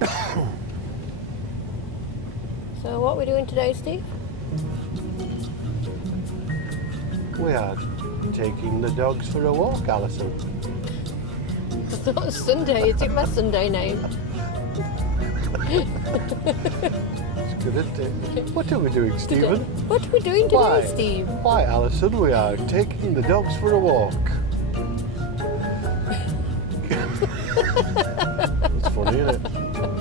So what are we doing today, Steve? We are taking the dogs for a walk, Alison. It's not Sunday, is it my Sunday name? It's good, isn't it? What are we doing, Stephen? What are we doing today, Why? Steve? Why, Alison, we are taking the dogs for a walk. It's funny, isn't it?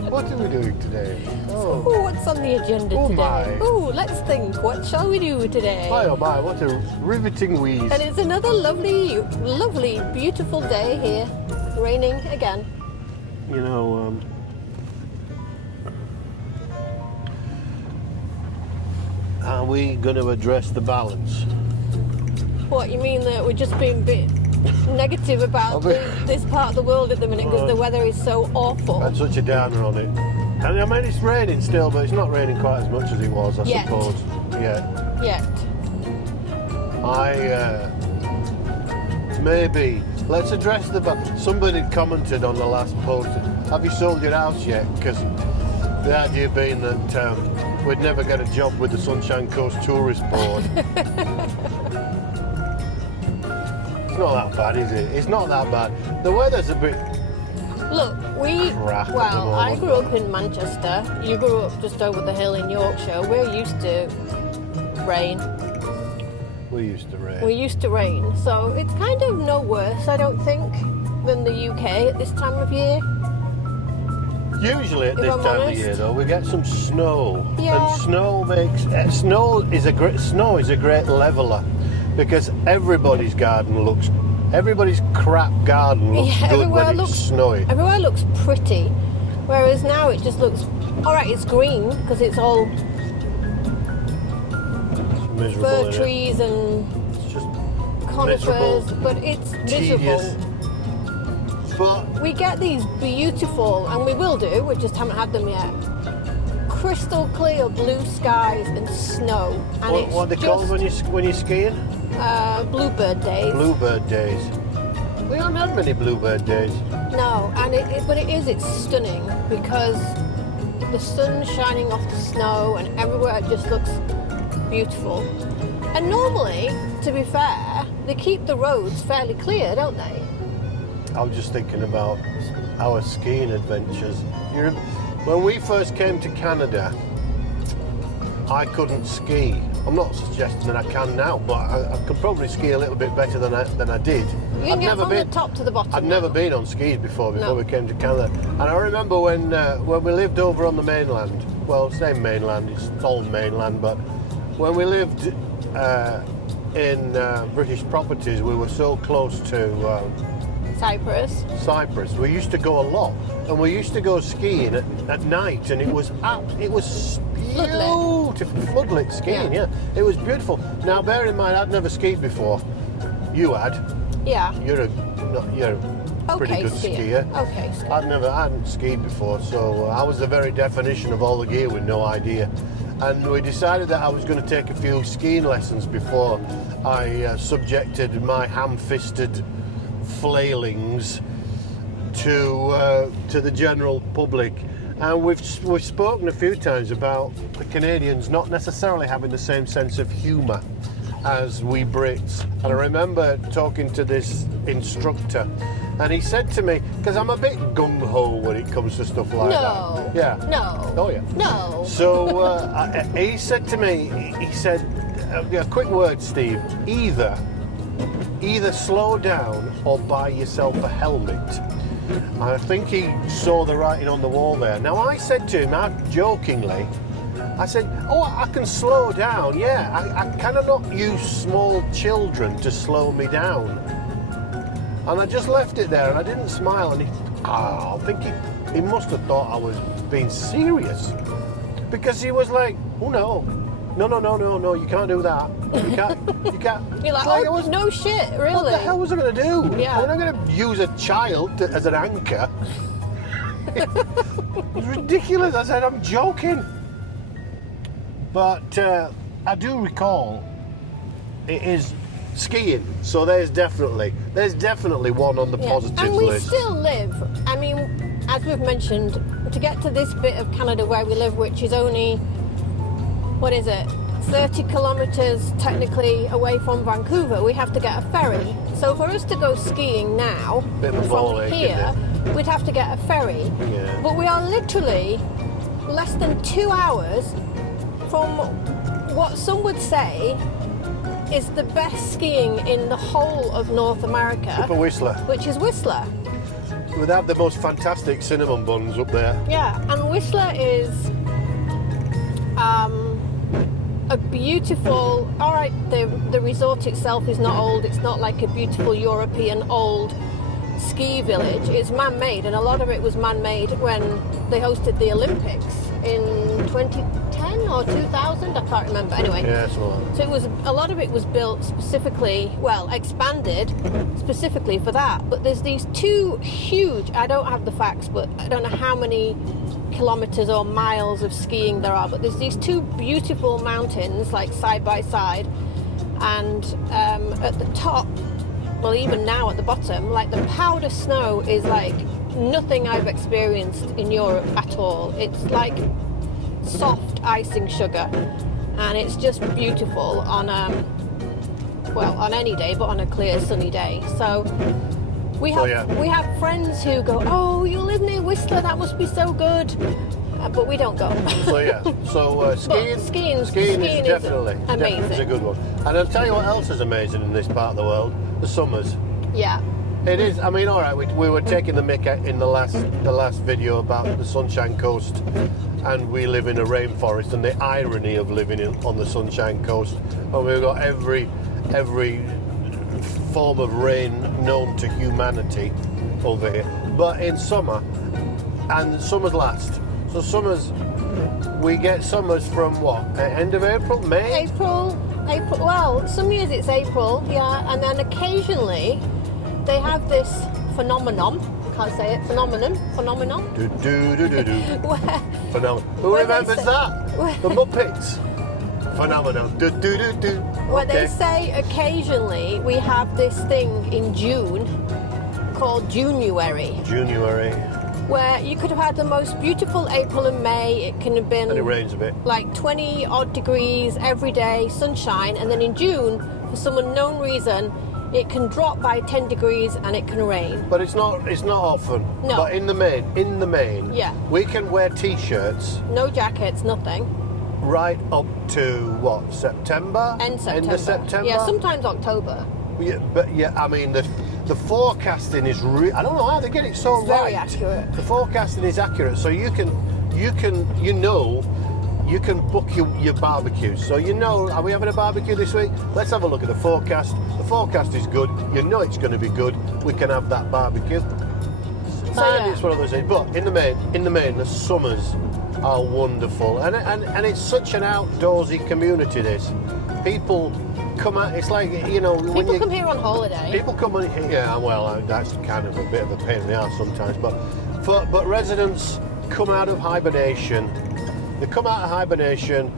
What are we doing today? Oh, what's on the agenda Oh, today? my. Oh, let's think. What shall we do today? My oh my, what a riveting wheeze. And it's another lovely, lovely, beautiful day here. Raining again. You know, are we going to address the balance? What, you mean that we're just being a bit negative about this part of the world at the minute because the weather is so awful? That's such a downer on it. And I mean, it's raining still, but it's not raining quite as much as it was, I Yet. suppose. Yeah. Maybe. Let's address somebody commented on the last post, have you sold your house yet? Because the idea being that we'd never get a job with the Sunshine Coast Tourist Board. It's not that bad, is it? It's not that bad. The weather's a bit... Look, crap at the well, I moment. grew up in Manchester. You grew up just over the hill in Yorkshire. We're used to rain. We're used to rain. We're used to rain, so it's kind of no worse, I don't think, than the UK at this time of year. Usually at If this I'm time of honest. year, though, we get some snow, Yeah. and snow is a great leveler because everybody's crap garden looks good when it's snowy. Everywhere looks pretty, whereas now it just looks all right. It's green because it's all It's miserable, fir innit? trees and It's just conifers, miserable, but it's tedious. miserable. But We get these beautiful, and we will do. We just haven't had them yet. Crystal clear blue skies and snow, and it's what are they just called when you're skiing? bluebird days. Bluebird days. We haven't had many bluebird days. No, and it's stunning because the sun's shining off the snow and everywhere it just looks beautiful. And normally, to be fair, they keep the roads fairly clear, don't they? I was just thinking about our skiing adventures. When we first came to Canada, I couldn't ski. I'm not suggesting that I can now, but I could probably ski a little bit better than I did. You can get from the top to the bottom. I'd never been on skis before No. we came to Canada. And I remember when we lived over on the mainland, well, it's named mainland, it's all mainland, but when we lived in British properties, we were so close to Cyprus. Cyprus. We used to go a lot, and we used to go skiing at night, and it was beautiful, floodlit skiing. Yeah, it was beautiful. Now, bear in mind, I'd never skied before. You had. Yeah. You're a pretty Okay, good skier. Okay, skier. I hadn't skied before, so I was the very definition of all the gear with no idea. And we decided that I was going to take a few skiing lessons before I subjected my ham-fisted flailings to the general public. And we've spoken a few times about the Canadians not necessarily having the same sense of humour as we Brits. And I remember talking to this instructor, and he said to me, because I'm a bit gung-ho when it comes to stuff like that. Yeah. No. Oh, yeah. No. So he said to me, a quick word, Steve, either slow down or buy yourself a helmet. I think he saw the writing on the wall there. Now, I said to him, jokingly, I said, oh, I can slow down, yeah. I cannot not use small children to slow me down. And I just left it there, and I didn't smile, and I think he must have thought I was being serious. Because he was like, oh, no, you can't do that. You can't. You're like, no shit, really. What the hell was I going to do? Yeah. I'm not going to use a child as an anchor. It's ridiculous. I said, I'm joking. But I do recall it is skiing. So there's definitely one on the positives and we list. still live. I mean, as we've mentioned, to get to this bit of Canada where we live, which is only, what is it, 30 kilometres technically away from Vancouver, we have to get a ferry. So for us to go skiing now Bit of a ball from ache, here, isn't we'd have to get a ferry. Yeah. But we are literally less than 2 hours from what some would say is the best skiing in the whole of North America, Upper Whistler. which is Whistler. We have the most fantastic cinnamon buns up there. Yeah, and Whistler is a beautiful, all right, the resort itself is not old, it's not like a beautiful European old ski village, it's man-made, and a lot of it was man-made when they hosted the Olympics in 2010 or 2000, I can't remember, anyway. Yeah, it's all right. So it was, a lot of it was built specifically, well, expanded specifically for that. But there's these two huge, I don't have the facts, but I don't know how many kilometres or miles of skiing there are, but there's these two beautiful mountains, like side by side, and at the top, well, even now at the bottom, like the powder snow is like nothing I've experienced in Europe at all. It's like soft icing sugar, and it's just beautiful on well, on any day, but on a clear sunny day. So we have friends who go, oh, you live near Whistler, that must be so good, but we don't go. So yeah, so skiing is definitely amazing. It's a good one. And I'll tell you what else is amazing in this part of the world: the summers. Yeah. It is. I mean, all right. We were taking the mick in the last video about the Sunshine Coast, and we live in a rainforest, and the irony of living on the Sunshine Coast, and we've got every form of rain known to humanity over here. But in summer, and summers last. So summers, we get summers from what? End of April, May. April. Well, some years it's April, yeah, and then occasionally they have this phenomenon. I can't say it. Phenomenon. Do do do do do. Where, Phenomenon. Who where remembers they say- that? where- The Muppets. Phenomenon. Do do do do. Where Okay. they say occasionally we have this thing in June called January, January. where you could have had the most beautiful April and May. It can have been And it rains a bit. like 20 odd degrees every day, sunshine, and then in June, for some unknown reason, it can drop by 10 degrees and it can rain. But it's not often. No. But in the main, Yeah. we can wear t-shirts No jackets, nothing. right up to what, September? End September. End of September. Yeah, sometimes October. Yeah, but yeah, I mean the forecasting is I don't know how they get it so It's right. very accurate. The forecasting is accurate, so you can book your barbecue. So are we having a barbecue this week? Let's have a look at the forecast. The forecast is good. You know it's going to be good. We can have that barbecue. And yeah. it's one of those things. But in the main, the summers are wonderful, and it's such an outdoorsy community. This people come out. It's like when People you come here on holiday. people come on here. Yeah, well, that's kind of a bit of a pain in the ass sometimes. But residents come out of hibernation. They come out of hibernation.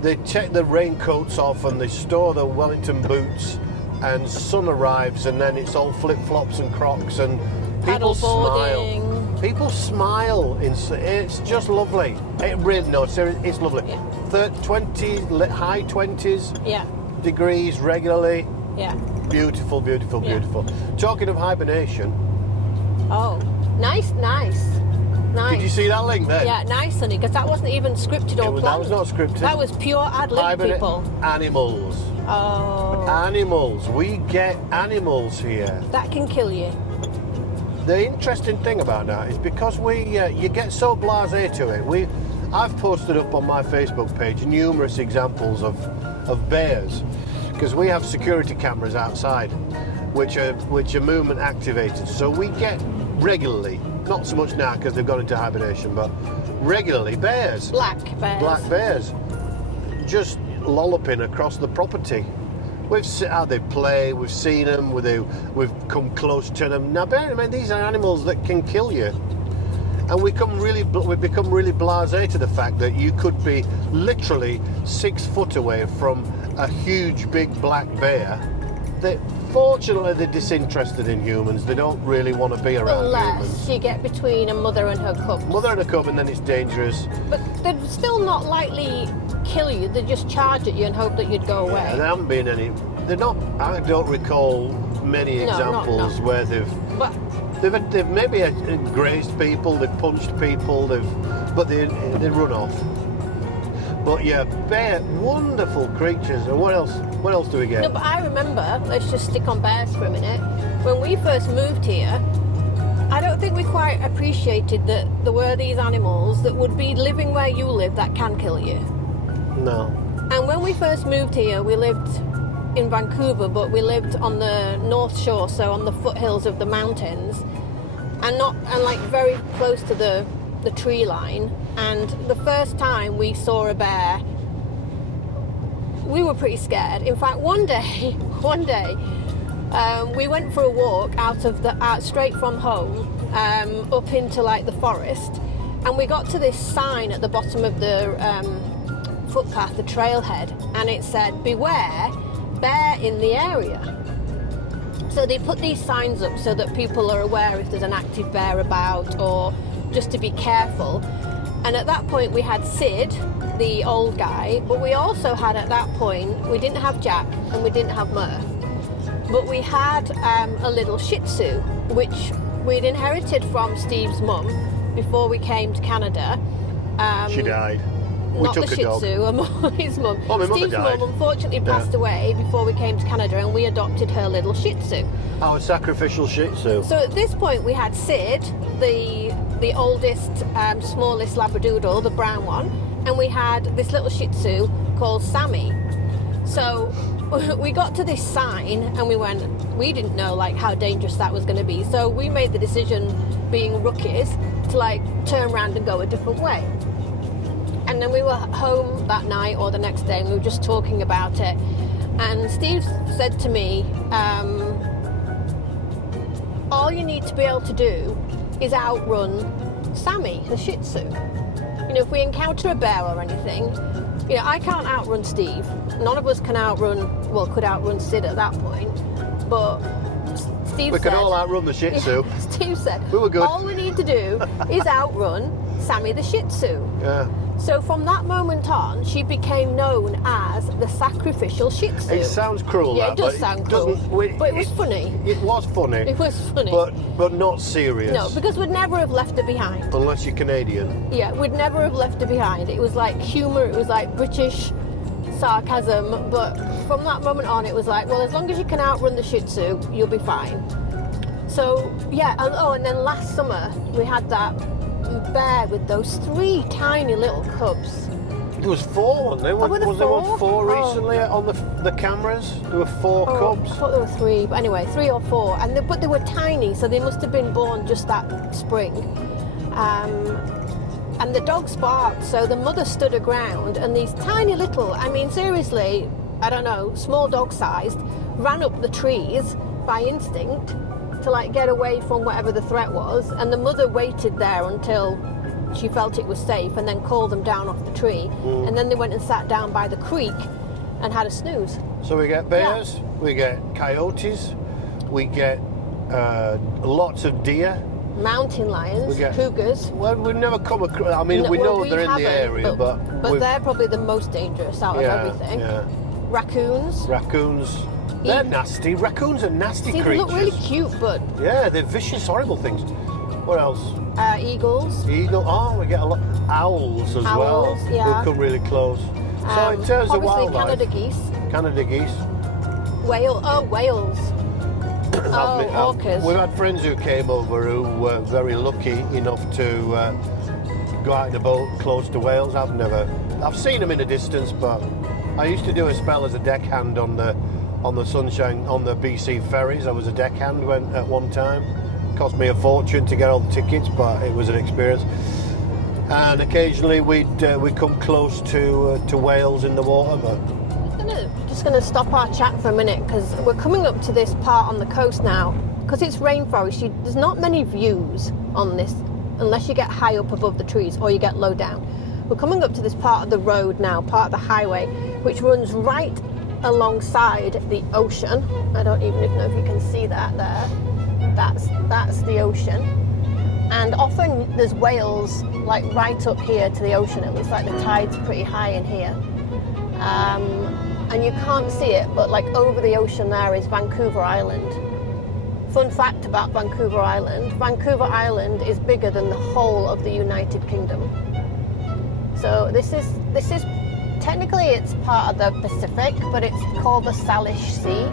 They take the raincoats off and they store the Wellington boots. And sun arrives, and then it's all flip flops and Crocs, and people Paddleboarding. smile. People smile. It's just lovely. It really, no, seriously, it's lovely. Yeah. 20 high 20s Yeah, degrees regularly. yeah. Beautiful, beautiful, Yeah. beautiful. Talking of hibernation, Oh, nice. did you see that link there? Yeah, nice, honey, because that wasn't even scripted or planned. That was not scripted. That was pure ad-lib, people. Animals. Oh, Animals. We get animals here. that can kill you. The interesting thing about that is because you get so blasé to it. I've posted up on my Facebook page numerous examples of bears, because we have security cameras outside, which are movement activated. So we get regularly, not so much now because they've gone into hibernation, but regularly bears, Black bears. just lolloping across the property. We've seen how they play, we've seen them, we've come close to them. Now bear in mind, these are animals that can kill you. And we've become really blasé to the fact that you could be literally 6 foot away from a huge big black bear fortunately, they're disinterested in humans. They don't really want to be around Unless humans. you get between a mother and her cubs. Mother and a cub, and then it's dangerous. But they're still not likely kill you. They just charge at you and hope that you'd go away. Yeah, there haven't been any. They're not. I don't recall many examples where they've maybe grazed people, they've punched people, but they run off. But yeah, bear, wonderful creatures. And what else? What else do we get? No, but I remember. Let's just stick on bears for a minute. When we first moved here, I don't think we quite appreciated that there were these animals that would be living where you live that can kill you. No. And when we first moved here, we lived in Vancouver, but we lived on the North Shore, so on the foothills of the mountains, and like very close to the tree line. And the first time we saw a bear, we were pretty scared. In fact, one day, we went for a walk out straight from home, up into like the forest, and we got to this sign at the bottom of the footpath, the trailhead, and it said, "Beware, bear in the area." So they put these signs up so that people are aware if there's an active bear about, or just to be careful. And at that point we had Sid, the old guy, but we also had at that point, we didn't have Jack and we didn't have Murph, but we had a little Shih Tzu, which we'd inherited from Steve's mum before we came to Canada. She died. Not the Shih Tzu, his mum. Oh, my mother Steve's died. mum unfortunately passed away before we came to Canada, and we adopted her little Shih Tzu. Our sacrificial Shih Tzu. So at this point we had Sid, the oldest, smallest Labradoodle, the brown one, and we had this little Shih Tzu called Sammy. So we got to this sign and we didn't know like how dangerous that was going to be. So we made the decision, being rookies, to like turn around and go a different way. And then we were home that night or the next day, and we were just talking about it. And Steve said to me, all you need to be able to do is outrun Sammy, the Shih Tzu. You know, if we encounter a bear or anything, you know, I can't outrun Steve. None of us could outrun Sid at that point. But Steve said... We could all outrun the Shih Tzu. Steve said, we were good. All we need to do is outrun Sammy the Shih Tzu. Yeah. So from that moment on, she became known as the sacrificial Shih Tzu. It sounds cruel, Yeah, that, it does but sound cruel. But it was funny. It was funny. It was funny. But not serious. No, because we'd never have left her behind. Unless you're Canadian. Yeah, we'd never have left her behind. It was like humour, it was like British sarcasm, but from that moment on it was like, well, as long as you can outrun the Shih Tzu, you'll be fine. So, yeah, and then last summer we had that bear with those 3 tiny little cubs. There was 4, wasn't there? were there Was there 4? 4 recently on the cameras? There were 4 cubs. I thought there were 3, but anyway, 3 or 4, but they were tiny, so they must have been born just that spring. And the dogs barked, so the mother stood her ground, and these tiny little, I mean, seriously, I don't know, small dog sized, ran up the trees by instinct to like get away from whatever the threat was, and the mother waited there until she felt it was safe and then called them down off the tree. And then they went and sat down by the creek and had a snooze. So we get bears, we get coyotes, we get lots of deer. Mountain lions, cougars. Well, we've never come across, I mean, we know they're in the area, but they're probably the most dangerous out of everything. Yeah. Raccoons. They're nasty. Raccoons are nasty creatures. They look really cute, but... Yeah, they're vicious, horrible things. What else? Eagles. We get a lot. Owls as well. Yeah. Who come really close. So in terms of wildlife... Canada geese. Canada geese. Whales. Orcas. We've had friends who came over who were very lucky enough to go out in a boat close to whales. I've seen them in a distance, but I used to do a spell as a deckhand on the Sunshine, on the BC ferries. I was a deckhand at one time. Cost me a fortune to get all the tickets, but it was an experience. And occasionally we'd come close to whales in the water, but... Just going to stop our chat for a minute, because we're coming up to this part on the coast now. Because it's rainforest, there's not many views on this unless you get high up above the trees or you get low down. We're coming up to this part of the road now, part of the highway, which runs right alongside the ocean. I don't even know if you can see that there. That's the ocean. And often there's whales like right up here to the ocean. It looks like the tide's pretty high in here. And you can't see it, but like over the ocean there is Vancouver Island. Fun fact about Vancouver Island is bigger than the whole of the United Kingdom. So this is technically it's part of the Pacific, but it's called the Salish Sea.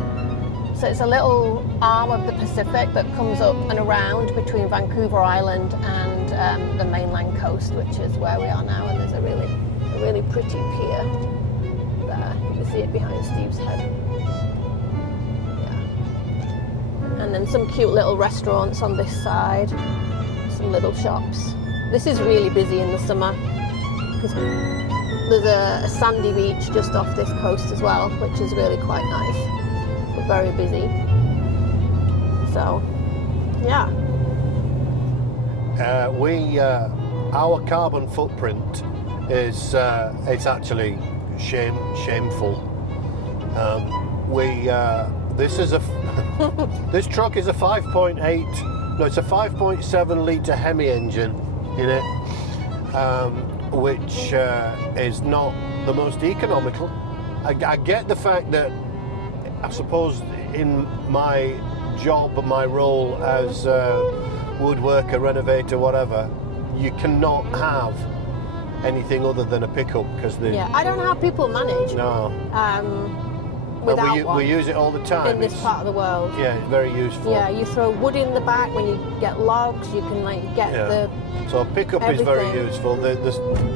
So it's a little arm of the Pacific that comes up and around between Vancouver Island and the mainland coast, which is where we are now. And there's a really pretty pier there. You can see it behind Steve's head. Yeah. And then some cute little restaurants on this side, some little shops. This is really busy in the summer because there's a sandy beach just off this coast as well, which is really quite nice. Very busy. So, yeah. Our carbon footprint is it's actually shameful. This is this truck is a 5.8. No, it's a 5.7 litre Hemi engine in it, which is not the most economical. I get the fact that. I suppose in my job, my role as woodworker, renovator, whatever, you cannot have anything other than a pickup because I don't know how people manage. No. Without one. We use it all the time in this part of the world. Yeah, it's very useful. Yeah, you throw wood in the back when you get logs. You can get the. So a pickup everything. is very useful.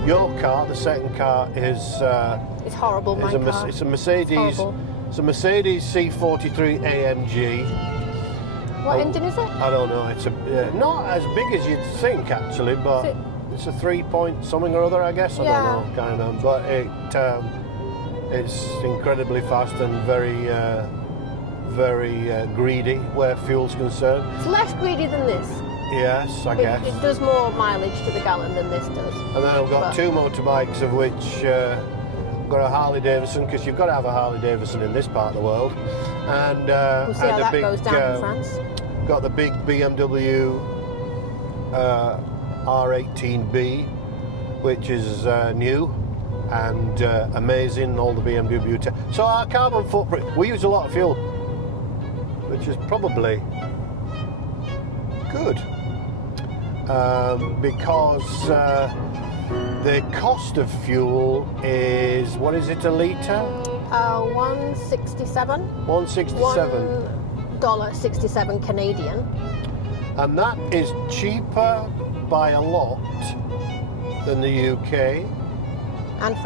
Your car, the second car, is. It's horrible. My car. It's a Mercedes. It's a Mercedes C43 AMG. What engine is it? I don't know. It's not as big as you'd think, actually, but it's a 3-point something or other, I guess. I don't know, kind of. But it's incredibly fast and very greedy where fuel's concerned. It's less greedy than this. Yes, I guess. It does more mileage to the gallon than this does. And then I've got two motorbikes, of which. Got a Harley Davidson because you've got to have a Harley Davidson in this part of the world, and we'll see how that goes down in France. Got the big BMW R18B, which is new and amazing. All the BMW. So our carbon footprint. We use a lot of fuel, which is probably good because. The cost of fuel is, what is it a litre? $1.67. $1.67 Canadian. And that is cheaper by a lot than the UK. And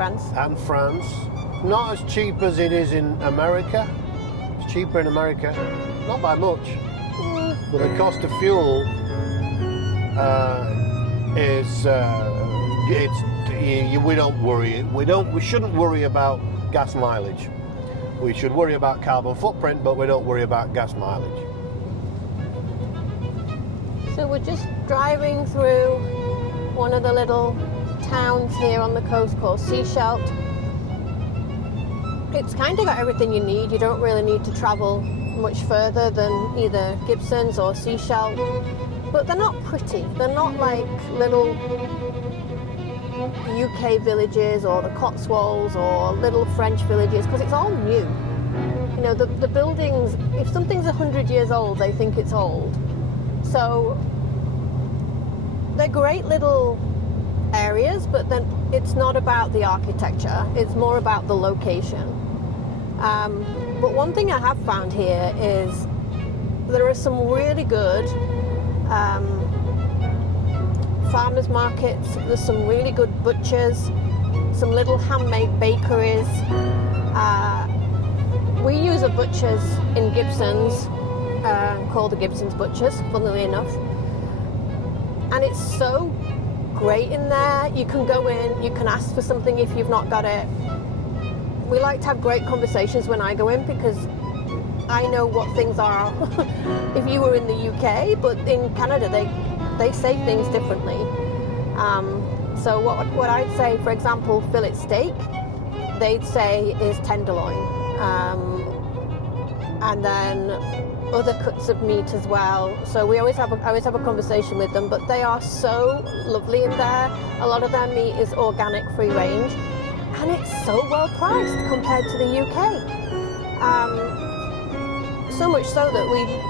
France. Not as cheap as it is in America. It's cheaper in America. Not by much. But the cost of fuel is... we don't worry. We shouldn't worry about gas mileage. We should worry about carbon footprint, but we don't worry about gas mileage. So we're just driving through one of the little towns here on the coast called Sechelt. It's kind of got everything you need. You don't really need to travel much further than either Gibsons or Sechelt. But they're not pretty. They're not like little UK villages or the Cotswolds or little French villages, because it's all new. You know, the buildings, if something's 100 years old, they think it's old. So they're great little areas, but then it's not about the architecture, it's more about the location. But one thing I have found here is there are some really good farmers markets. There's some really good butchers, some little handmade bakeries. We use a butcher's in Gibsons called the Gibsons Butchers, funnily enough, and it's so great in there. You can go in, you can ask for something if you've not got it. We like to have great conversations when I go in because I know what things are if you were in the UK, but in Canada they say things differently. So what I'd say, for example, fillet steak, they'd say is tenderloin. and then other cuts of meat as well. So I always have a conversation with them, but they are so lovely in there. A lot of their meat is organic, free range, and it's so well priced compared to the UK. So much so that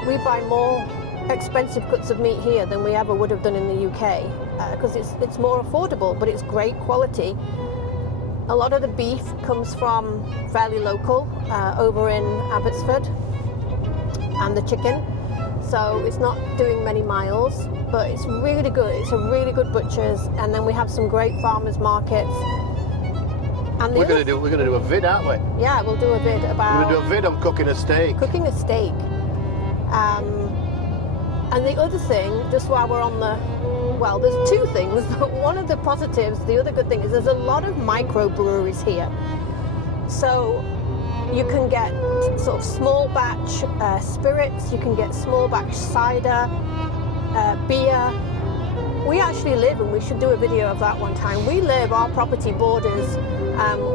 we buy more expensive cuts of meat here than we ever would have done in the UK, because it's more affordable, but it's great quality. A lot of the beef comes from fairly local, over in Abbotsford, and the chicken, so it's not doing many miles, but it's really good. It's a really good butcher's, and then we have some great farmers markets. And We're gonna do a vid, aren't we? Yeah, we'll do a vid about. We're gonna do a vid on cooking a steak. Cooking a steak. And the other thing, just while we're on the, well, there's two things. One of the positives, the other good thing is there's a lot of microbreweries here. So you can get sort of small batch spirits, you can get small batch cider, beer. We actually live, and we should do a video of that one time. We live, our property borders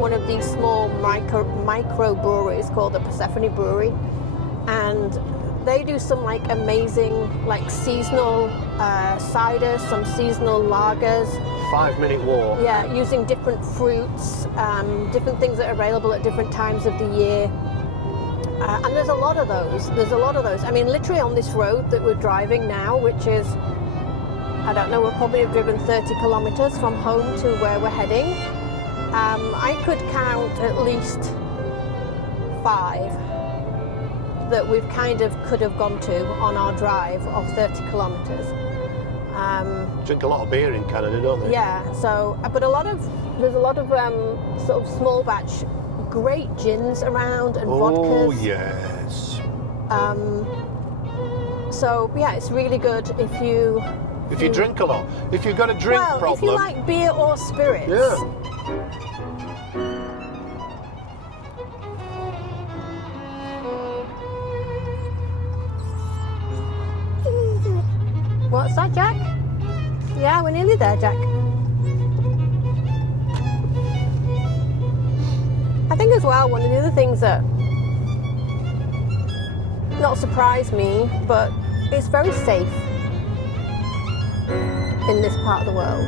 one of these small micro breweries called the Persephone Brewery, and they do some like amazing like seasonal cider, some seasonal lagers. 5-minute walk. Yeah, using different fruits, different things that are available at different times of the year. And there's a lot of those. I mean, literally on this road that we're driving now, which is, I don't know, we'll probably have driven 30 kilometers from home to where we're heading. I could count at least 5 that we've kind of could have gone to on our drive of 30 kilometers. Drink a lot of beer in Canada, don't they? Yeah, so, but there's a lot of sort of small batch great gins around and vodkas. Oh yes. So yeah, it's really good if you drink a lot. If you've got a drink problem. If you like beer or spirits. Yeah. What's that, Jack? Yeah, we're nearly there, Jack. I think as well, one of the other things that not surprised me, but it's very safe in this part of the world.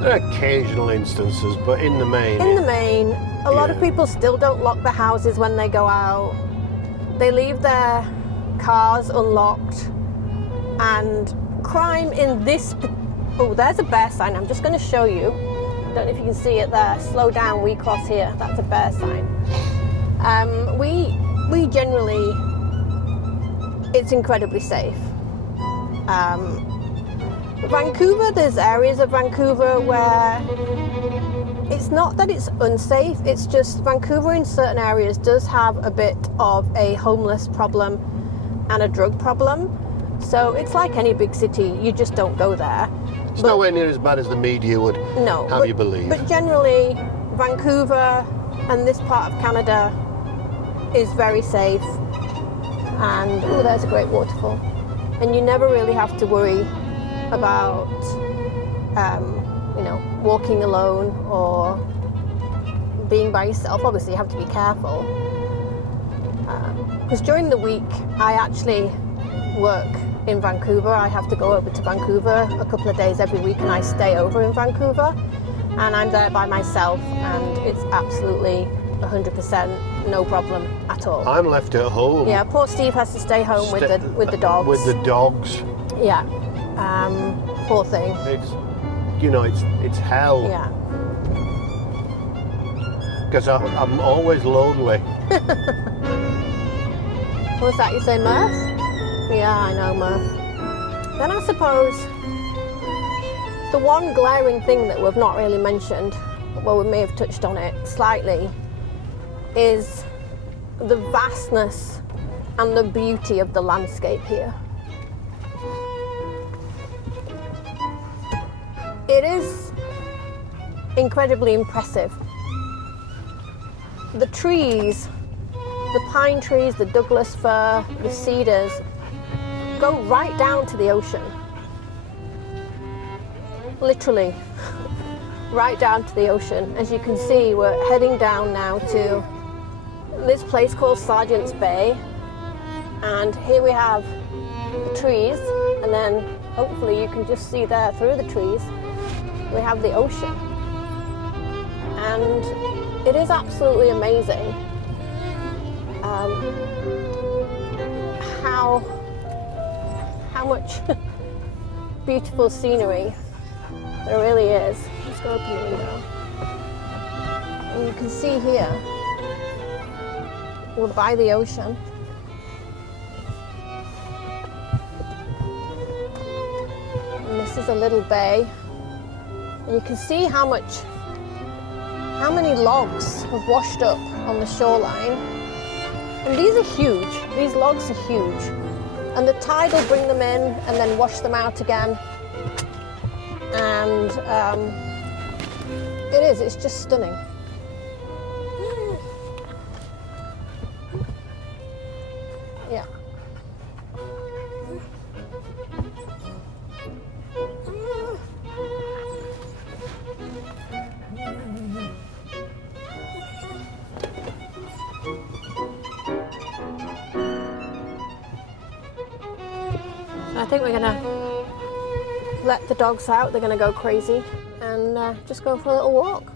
There are occasional instances, but in the main. A lot of people still don't lock their houses when they go out. They leave their cars unlocked. And crime in this... Oh, there's a bear sign. I'm just going to show you. Don't know if you can see it there. Slow down, we cross here. That's a bear sign. We generally... It's incredibly safe. Vancouver, there's areas of Vancouver where it's not that it's unsafe, it's just Vancouver in certain areas does have a bit of a homeless problem and a drug problem. So it's like any big city, you just don't go there. It's nowhere near as bad as the media would have you believe. But generally, Vancouver and this part of Canada is very safe. And, oh, there's a great waterfall. And you never really have to worry about, walking alone or being by yourself. Obviously, you have to be careful. Because during the week, I actually work in Vancouver. I have to go over to Vancouver a couple of days every week, and I stay over in Vancouver. And I'm there by myself, and it's absolutely 100% no problem at all. I'm left at home. Yeah, poor Steve has to stay home with the dogs. With the dogs. Yeah. Poor thing. It's hell. Yeah. Because I'm always lonely. What's that, you say Murph? Yeah, I know Murph. Then I suppose the one glaring thing that we've not really mentioned, well, we may have touched on it slightly, is the vastness and the beauty of the landscape here. It is incredibly impressive. The trees, the pine trees, the Douglas fir, the cedars, go right down to the ocean. Literally, right down to the ocean. As you can see, we're heading down now to this place called Sergeant's Bay, and here we have the trees, and then hopefully you can just see there through the trees we have the ocean, and it is absolutely amazing how much beautiful scenery there really is. Let's go open the window. And you can see here, we're by the ocean. And this is a little bay. And you can see how many logs have washed up on the shoreline. And these are huge. These logs are huge. And the tide will bring them in and then wash them out again. And it's just stunning. Yeah. I think we're gonna let the dogs out. They're gonna go crazy and just go for a little walk.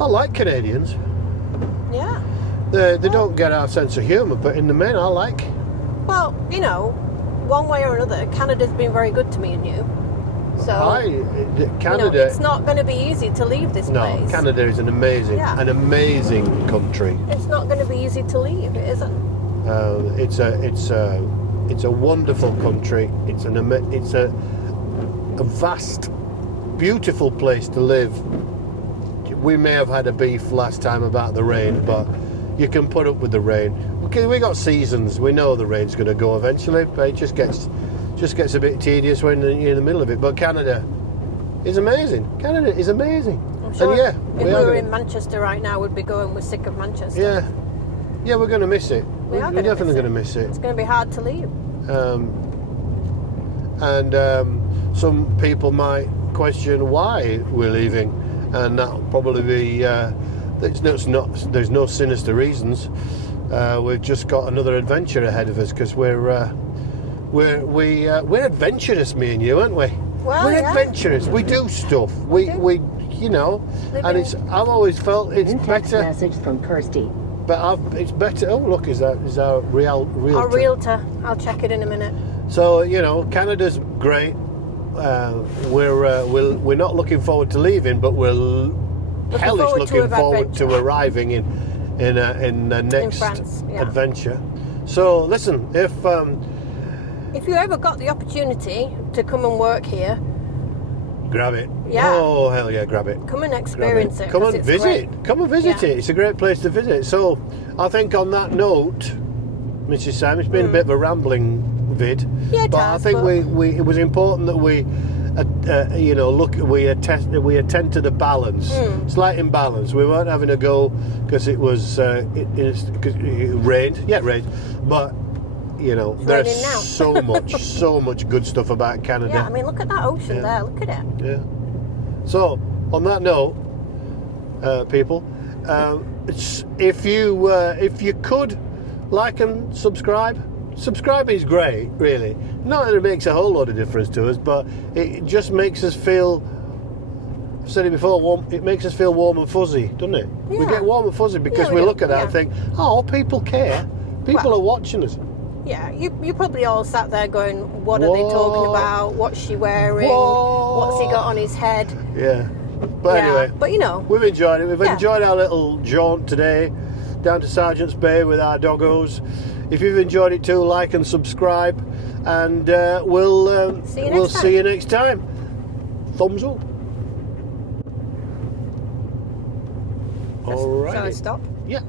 I like Canadians. Yeah. They don't get our sense of humour, but in the main, I like. Well, you know, one way or another, Canada's been very good to me and you. So, Canada. you know, it's not going to be easy to leave this place. No, Canada is an amazing country. It's not going to be easy to leave, it isn't. It's a wonderful country. It's a vast, beautiful place to live. We may have had a beef last time about the rain, but you can put up with the rain. Okay, we got seasons. We know the rain's going to go eventually, but it just gets a bit tedious when you're in the middle of it. But Canada is amazing. Canada is amazing. I'm sure and if we were in Manchester right now, we'd be going, we're sick of Manchester. Yeah, we're going to miss it. We're definitely going to miss it. It's going to be hard to leave. Some people might question why we're leaving, and that'll probably be there's no sinister reasons. We've just got another adventure ahead of us because we're adventurous, me and you, aren't we? Well, we're adventurous. We do stuff. We you know, and I've always felt it's better. Message from Kirsty. But it's better. Oh, look, is our realtor? Our realtor. I'll check it in a minute. So you know, Canada's great. We're not looking forward to leaving, but we're hellish looking forward to arriving in the next France, adventure. So listen, if you ever got the opportunity to come and work here, grab it. Yeah. Oh hell yeah, grab it. Come and experience it. Come and visit. Great. Come and visit it. It's a great place to visit. So I think on that note, Mrs. Sam, it's been a bit of a rambling vid. Yeah, it but has, I think it was important that we attend to the balance, slight imbalance. We weren't having a go because it was it rained. Yeah, it rained, but you know there's so much good stuff about Canada. Yeah, I mean look at that ocean there. Look at it. Yeah. So on that note, people, if you could like and subscribe. Subscribing is great, really. Not that it makes a whole lot of difference to us, but it just makes us feel I've said it before, it makes us feel warm and fuzzy, doesn't it? We Yeah. get warm and fuzzy because Yeah, we we look do, at that yeah. and think, oh, people care. People Well- are watching us. Yeah, you probably all sat there going, what are they talking What? about? What's she wearing? What? What's he got on his head? Yeah. But Yeah, anyway, but you know, we've enjoyed it. We've Yeah. enjoyed our little jaunt today down to Sergeant's Bay with our doggos. If you've enjoyed it too, like and subscribe, and we'll see you next time. Thumbs up. All shall I right. stop? Yeah.